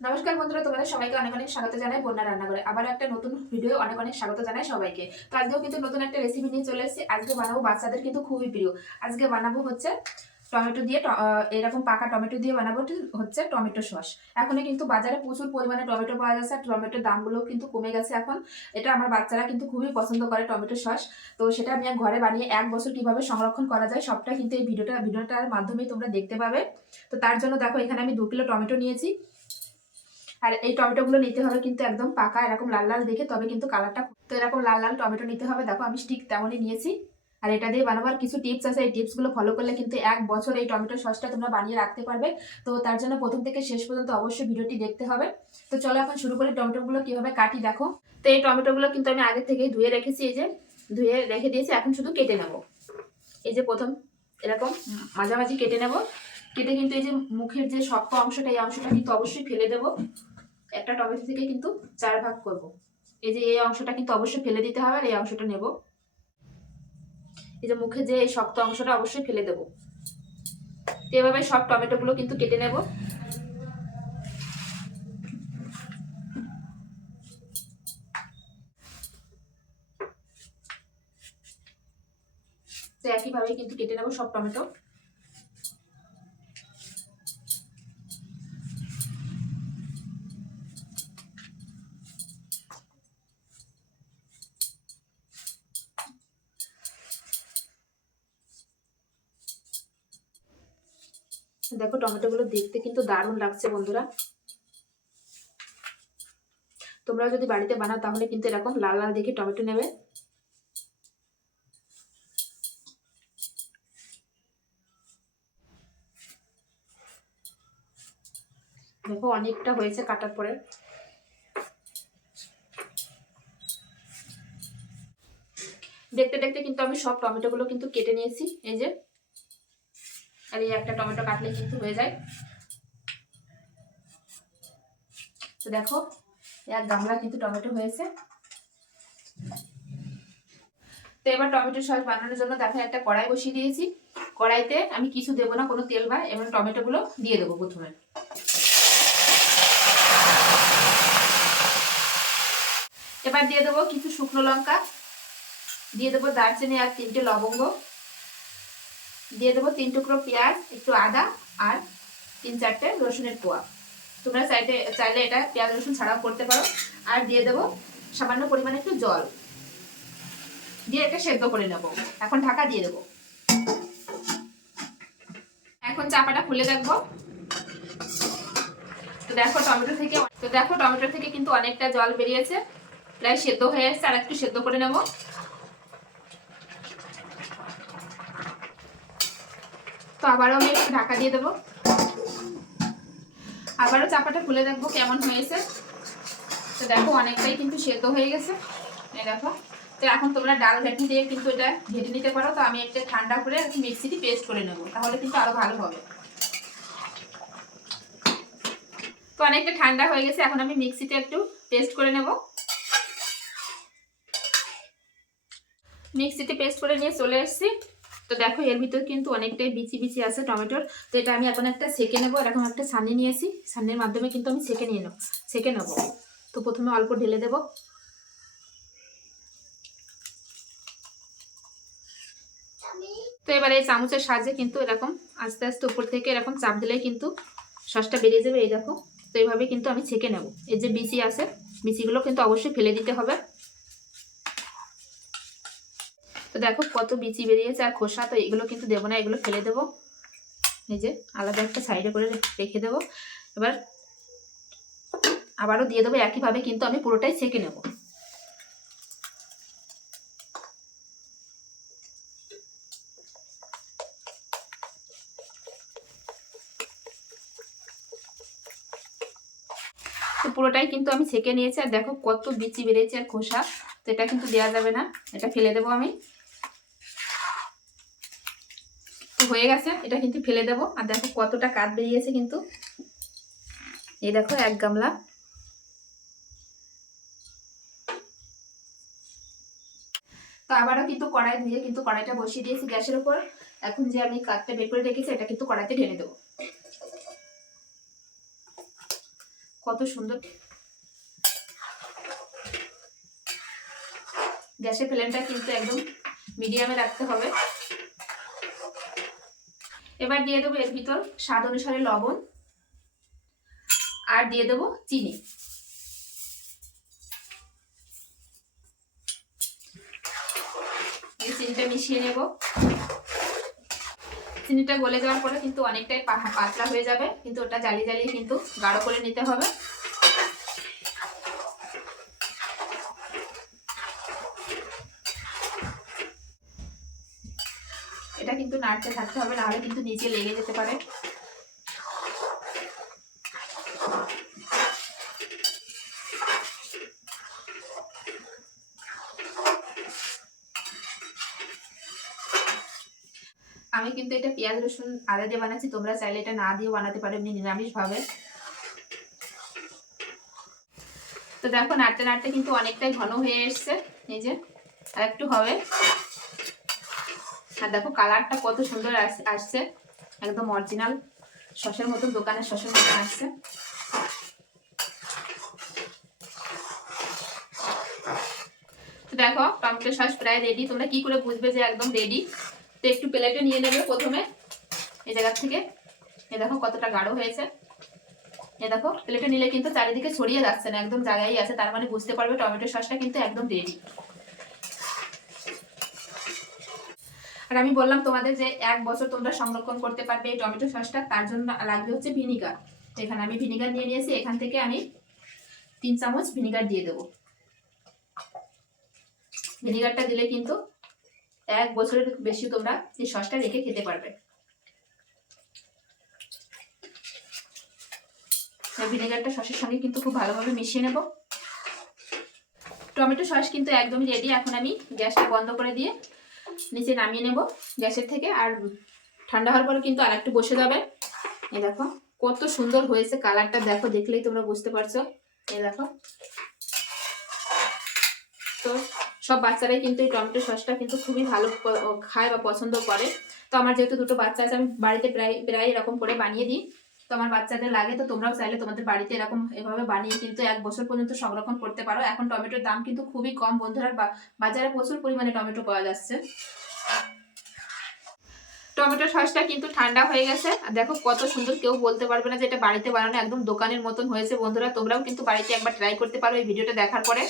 নমস্কার বন্ধুরা, তোমাদের সবাইকে অনেক অনেক স্বাগত জানাই বন্যা রান্নাঘরে। আবার একটা নতুন ভিডিও অনেক অনেক স্বাগত জানাই সবাইকে। তো আজকেও কিন্তু নতুন একটা রেসিপি নিয়ে চলে এসেছি। আজকে বানাবো বাচ্চাদের কিন্তু খুবই প্রিয়। আজকে বানাবো হচ্ছে টমেটো দিয়ে এরকম পাকা টমেটো দিয়ে বানাবো হচ্ছে- টমেটো সস। এখন কিন্তু বাজারে প্রচুর পরিমাণে টমেটো পাওয়া যাচ্ছে আর টমেটোর দামগুলো কিন্তু কমে গেছে এখন। এটা আমার বাচ্চারা কিন্তু খুবই পছন্দ করে টমেটো সস। তো সেটা আমি ঘরে বানিয়ে এক বছর কীভাবে সংরক্ষণ করা যায় সবটা কিন্তু এই ভিডিওটা ভিডিওটার মাধ্যমে তোমরা দেখতে পাবে। তো তার জন্য দেখো, এখানে আমি দু কিলো টমেটো নিয়েছি। আর এই টমেটোগুলো নিতে হবে কিন্তু একদম পাকা এরকম লাল লাল দেখে তবে কিন্তু কালারটা তো এরকম লাল লাল টমেটো নিতে হবে। দেখো আমি স্টিক তেমনই নিয়েছি। আর এটা দিয়ে বানাবার কিছু টিপস আছে। এই টিপসগুলো ফলো করলে কিন্তু এক বছর এই টমেটো সসটা তোমরা বানিয়ে রাখতে পারবে। তো তার জন্য প্রথম থেকে শেষ পর্যন্ত অবশ্যই ভিডিওটি দেখতে হবে। তো চলো এখন শুরু করি টমেটোগুলো কীভাবে কাটি দেখো। তো এই টমেটোগুলো কিন্তু আমি আগে থেকে ধুয়ে রেখেছি এই যে ধুয়ে রেখে দিয়েছি। এখন শুধু কেটে নেব। এই যে প্রথম এরকম মাঝামাঝি কেটে নেব। কেটে কিন্তু এই যে মুখের যে শক্ত অংশটা, এই অংশটা কিন্তু অবশ্যই ফেলে দেব। একটা টমেটো থেকে কিন্তু চার ভাগ করব। এই যে এই অংশটা কিন্তু অবশ্যই ফেলে দিতে হবে আর এই অংশটা নেব। এই যে মুখে যে এই শক্ত অংশটা অবশ্যই ফেলে দেব। এভাবে সব টমেটোগুলো কিন্তু কেটে নেব। একইভাবে কিন্তু কেটে নেব সব টমেটো। দেখো টমেটোগুলো দেখতে কিন্তু দারুণ লাগছে বন্ধুরা। তোমরা যদি বাড়িতে বানাও তাহলে কিন্তু এরকম লাল লাল দেখে টমেটো নেবে। দেখো অনেকটা হয়েছে কাটার পরে। দেখতে দেখতে কিন্তু আমি সব টমেটোগুলো কিন্তু কেটে নিয়েছি, এই যে। আর এই একটা টমেটো কাটলে কিন্তু হয়ে যায়। তো দেখো এক গামলা কিন্তু টমেটো হয়েছে। তো এবার টমেটো সস বানানোর জন্য দেখো, একটা কড়াই বসিয়ে দিয়েছি। কড়াইতে আমি কিছু দেবো না, কোনো তেল বা এবার টমেটোগুলো দিয়ে দেবো প্রথমে। এবার দিয়ে দেবো কিছু শুকনো লঙ্কা, দিয়ে দেবো দারচিনি আর তিনটে লবঙ্গ। দিয়ে দেবো তিন টুকরো পেঁয়াজ, একটু আদা আর তিন চারটে রসুনের কোয়া। তোমরা চাইতে, চাইলে এটা পেঁয়াজ, রসুন ছাড়াও করতে পারো। আর দিয়ে দেবো সামান্য পরিমাণে একটু জল। দিয়ে এটা সেদ্ধ করে নেব। এখন ঢাকা দিয়ে দেবো। এখন চাপাটা খুলে দেখব। তো দেখো টমেটো থেকে তো দেখো টমেটো থেকে কিন্তু অনেকটা জল বেরিয়েছে। প্রায় সেদ্ধ হয়ে এসছে। আর একটু সেদ্ধ করে নেব। তো আবারও আমি একটু ঢাকা দিয়ে দেবো। আবারও চাপাটা খুলে দেখব কেমন হয়েছে। তো দেখো অনেকটাই কিন্তু সেদ্ধ হয়ে গেছে। এই দেখো। তো এখন তোমরা ডাল ঘেঁটি দিয়ে কিন্তু এটা ঘেটে নিতে পারো। তো আমি একটা ঠান্ডা করে মিক্সিটি পেস্ট করে নেব। তাহলে কিন্তু আরও ভালো হবে। তো অনেকটা ঠান্ডা হয়ে গেছে। এখন আমি মিক্সিতে একটু পেস্ট করে নেব। মিক্সিতে পেস্ট করে নিয়ে চলে এসেছি। তো দেখো, এর ভিতর কিন্তু অনেকটাই বিচি বিচি আছে টমেটোর। তো এটা আমি এখন একটা সেকে নেব এরকম একটা ছানি নিয়েছি ছানির মাধ্যমে কিন্তু আমি সেকে নিয়ে নেব, সেকে নেব। তো প্রথমে অল্প ঢেলে দেব। তো এবার এই চামচের সাহায্যে কিন্তু এরকম আস্তে আস্তে উপর থেকে এরকম চাপ দিলেই কিন্তু সসটা বেরিয়ে যাবে, এই দেখো। তো এইভাবে কিন্তু আমি ছেঁকে নেব। এই যে বিচি আছে, বিচিগুলো কিন্তু অবশ্যই ফেলে দিতে হবে। দেখো কত বিচি বেরিয়েছে, আর খোসা তো এগুলো কিন্তু দেবো না, এগুলো ফেলে দেবো। এই যে আলাদা একটা সাইডে করে রেখে দেবো। এবার আবারও দিয়ে দেবো, একইভাবে কিন্তু আমি পুরোটাই ছেঁকে নেব। তো পুরোটাই কিন্তু আমি ছেঁকে নিয়েছি, আর দেখো কত বিচি বেরিয়েছে আর খোসা, তো এটা কিন্তু দেওয়া যাবে না, এটা ফেলে দেবো আমি। তো হয়ে গেছে, এটা কিন্তু ফেলে দেবো। আর দেখো কতটা কাঠ বেরিয়েছে কিন্তু। এই দেখো এক গামলা। তো আবারও কিন্তু কড়াই ধুয়ে কিন্তু কড়াইটা বসিয়ে দিয়েছি গ্যাসের উপর এখন যে আমি কাঠটা বের করে রেখেছি, এটা কিন্তু কড়াইতে ঢেলে দেবো। কত সুন্দর। গ্যাসের ফ্লেমটা কিন্তু একদম মিডিয়ামে রাখতে হবে। এবার দিয়ে দেবো এর ভিতর স্বাদ অনুসারে লবণ। আর দিয়ে দেবো চিনি। চিনিটা মিশিয়ে নেব। চিনিটা গলে যাওয়ার পরে কিন্তু অনেকটাই পাতলা হয়ে যাবে, কিন্তু ওটা জ্বালিয়ে জ্বালিয়ে কিন্তু গাঢ় করে নিতে হবে এটা কিন্তু নাড়তে থাকতে হবে, নাহলে কিন্তু নিচে লেগে যেতে পারে। আমি কিন্তু এটা পেঁয়াজ, রসুন, আদা দিয়ে বানাচ্ছি, তোমরা চাইলে এটা না দিয়েও বানাতে পারো, এমনি নিরামিষ ভাবে তো দেখো, নাড়তে নাড়তে কিন্তু অনেকটাই ঘন হয়ে এসছে, এই যে, আর একটু হবে। আর দেখো কালারটা কত সুন্দর আস- আসছে। একদম অরিজিনাল সসের মতো, দোকানের সসের মতো আসছে। দেখো টমেটো সস প্রায় রেডি তোমরা কি করে বুঝবে যে একদম রেডি তো একটু প্লেটে নিয়ে নেবে প্রথমে, এই জায়গা থেকে। এ দেখো কতটা গাঢ় হয়েছে। এ দেখো, প্লেটে নিলে কিন্তু চারিদিকে ছড়িয়ে যাচ্ছে না, একদম জায়গায় আছে। তার মানে বুঝতে পারবে টমেটো সসটা কিন্তু একদম রেডি আর আমি বললাম তোমাদের যে এক বছর তোমরা সংরক্ষণ করতে পারবে এই টমেটো সসটা, তার জন্য লাগবে হচ্ছে ভিনিগার। এখানে আমি ভিনিগার নিয়ে নিয়েছি, এখান থেকে আমি তিন চামচ ভিনিগার দিয়ে দেবো। ভিনিগারটা দিলে কিন্তু এক বছরের বেশি তোমরা এই সসটা রেখে খেতে পারবে। ভিনেগারটা সসের সঙ্গে কিন্তু খুব ভালোভাবে মিশিয়ে নেব। টমেটো সস কিন্তু একদমই রেডি এখন আমি গ্যাসটা বন্ধ করে দিয়ে নিচে নামিয়ে নেব গ্যাসের থেকে, আর ঠান্ডা হওয়ার পরে কিন্তু আর একটু বসে যাবে। এই দেখো, কত সুন্দর হয়েছে কালারটা, দেখো, দেখলেই তোমরা বুঝতে পারছ। এই দেখো। তো সব বাচ্চারাই কিন্তু এই টমেটো সসটা কিন্তু খুবই ভালো খায় বা পছন্দ করে। তো আমার যেহেতু দুটো বাচ্চা আছে, আমি বাড়িতে প্রায় প্রায় এরকম করে বানিয়ে দিই। তো আমার বাচ্চাদের লাগে, তো তোমরাও চাইলে তোমাদের বাড়িতে এরকম এভাবে বানিয়ে কিন্তু এক বছর পর্যন্ত সংরক্ষণ করতে পারো। এখন টমেটোর দাম কিন্তু খুবই কম বন্ধুরা বাজারে প্রচুর পরিমাণে টমেটো পাওয়া যাচ্ছে। টমেটো সসটা কিন্তু ঠান্ডা হয়ে গেছে। আর দেখো কত সুন্দর কেউ বলতে পারবে না যে এটা বাড়িতে বানানো একদম দোকানের মতন হয়েছে বন্ধুরা। তোমরাও কিন্তু বাড়িতে একবার ট্রাই করতে পারো এই ভিডিওটা দেখার পরে।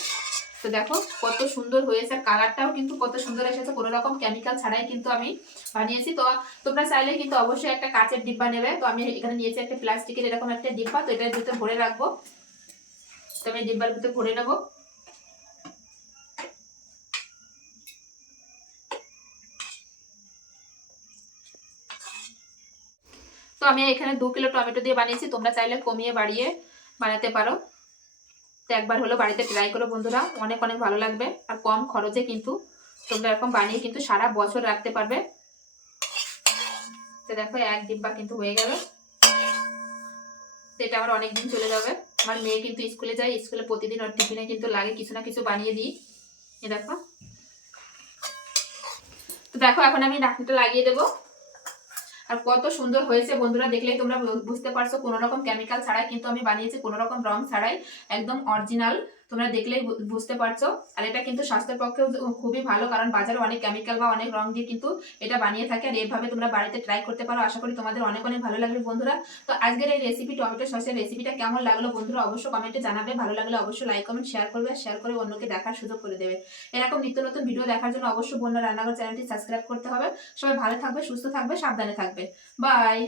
তো দেখো, কত সুন্দর হয়েছে আর কালারটাও কিন্তু কত সুন্দর এসেছে। কোনো রকম কেমিক্যাল ছাড়াই কিন্তু আমি বানিয়েছি। তো তোমরা চাইলে কিন্তু অবশ্যই একটা কাচের ডিব্বা নেবে। তো আমি এখানে নিয়েছি একটা প্লাস্টিকের এরকম একটা ডিব্বা। তো এটার ভিতরে ভরে রাখব। তো আমি ডিব্বার ভিতরে ভরে নেব। তো আমি এখানে দু কিলো টমেটো দিয়ে বানিয়েছি। তোমরা চাইলে কমিয়ে বাড়িয়ে বানাতে পারো। তো একবার হলো বাড়িতে ট্রাই করো বন্ধুরা, অনেক অনেক ভালো লাগবে আর কম খরচে কিন্তু তোমরা এরকম বানিয়ে কিন্তু সারা বছর রাখতে পারবে। তো দেখো এক ডিব্বা কিন্তু হয়ে গেল। এটা আমার অনেক দিন চলে যাবে। আমার মেয়ে কিন্তু স্কুলে যায়, স্কুলে প্রতিদিন ওর টিফিনে কিন্তু লাগে, কিছু না কিছু বানিয়ে দিই। এ দেখো। তো দেখো এখন আমি ঢাকনিটা লাগিয়ে দেবো। আর কত সুন্দর হয়েছে বন্ধুরা দেখলে তোমরা বুঝতে পারছ কোনো রকম কেমিক্যাল ছাড়াই, কিন্তু আমি বানিয়েছি কোনো রকম রং ছাড়াই, একদম অরিজিনাল তোমরা দেখলেই বুঝতে পারছ। আর এটা কিন্তু স্বাস্থ্যের পক্ষেও খুবই ভালো, কারণ বাজারে অনেক কেমিক্যাল বা অনেক রং দিয়ে কিন্তু এটা বানিয়ে থাকে। আর এইভাবে তোমরা বাড়িতে ট্রাই করতে পারো। আশা করি তোমাদের অনেক অনেক ভালো লাগবে বন্ধুরা। তো আজকের এই রেসিপি টমেটো সসের রেসিপিটা কেমন লাগল বন্ধুরা? অবশ্যই কমেন্টে জানাবে। ভালো লাগলে অবশ্যই লাইক কমেন্ট শেয়ার করবে। আর শেয়ার করে অন্যকে দেখার সুযোগ করে দেবে। এরকম নিত্য নতুন ভিডিও দেখার জন্য অবশ্যই বন্য রান্নাঘর চ্যানেলটি সাবস্ক্রাইব করতে হবে। সবাই ভালো থাকবে, সুস্থ থাকবে, সাবধানে থাকবে। বাই